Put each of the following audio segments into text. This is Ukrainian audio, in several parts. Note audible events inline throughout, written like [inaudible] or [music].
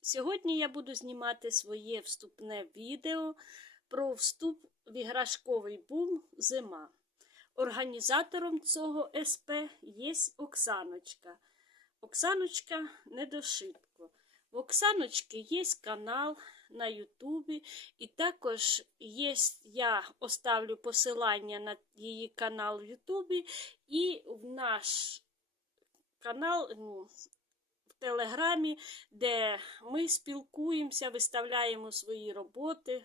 Сьогодні я буду знімати своє вступне відео про вступ в іграшковий бум зима. Організатором цього СП є Оксаночка. Оксаночка недошибко. В Оксаночки є канал на Ютубі, і також є, я оставлю посилання на її канал в Ютубі і в наш канал ну, Телеграмі, де ми спілкуємося, виставляємо свої роботи.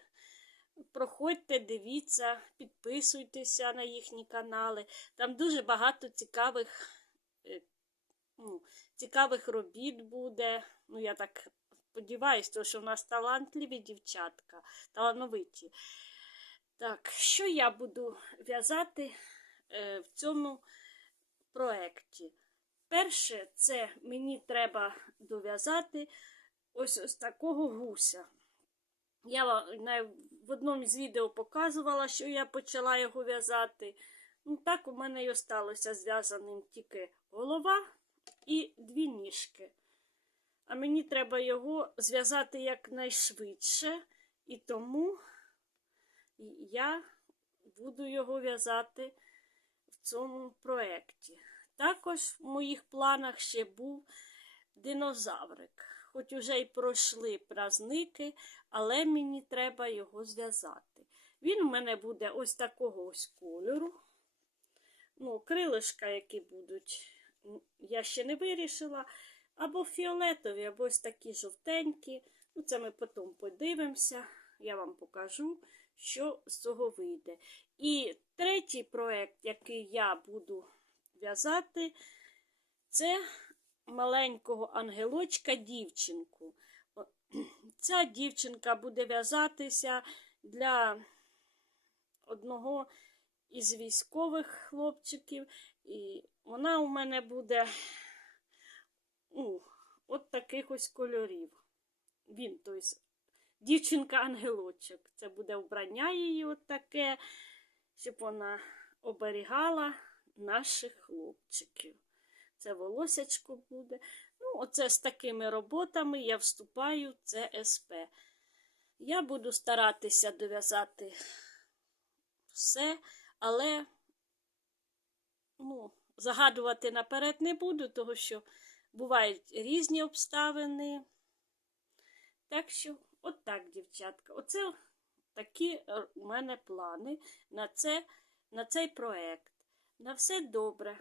Проходьте, дивіться, підписуйтеся на їхні канали. Там дуже багато цікавих, е, ну, цікавих робіт буде. Ну, я так сподіваюся, що в нас талантливі дівчатка, талановиті. Так, що я буду в'язати е, в цьому проєкті? Перше, це мені треба дов'язати ось ось такого гуся. Я в одному з відео показувала, що я почала його в'язати. Ну, так у мене й осталося зв'язаним тільки голова і дві ніжки. А мені треба його зв'язати якнайшвидше, і тому я буду його в'язати в цьому проєкті. Також в моїх планах ще був динозаврик. Хоч уже й пройшли праздники, але мені треба його зв'язати. Він у мене буде ось такого ось кольору. Ну, крилишка, які будуть, я ще не вирішила. Або фіолетові, або ось такі жовтенькі. Ну, це ми потім подивимося. Я вам покажу, що з цього вийде. І третій проєкт, який я буду в'язати, це маленького ангелочка дівчинку. [clears throat] Ця дівчинка буде в'язатися для одного із військових хлопчиків, і вона у мене буде ну, от таких ось кольорів. Він, тобто, дівчинка-ангелочок. Це буде вбрання її от таке, щоб вона оберігала наших хлопчиків. Це волосячко буде. Ну, оце з такими роботами я вступаю в ЦСП. Я буду старатися дов'язати все, але ну, загадувати наперед не буду, тому що бувають різні обставини. Так що, от так, дівчатка, оце такі у мене плани на, це, на цей проект. На все добре.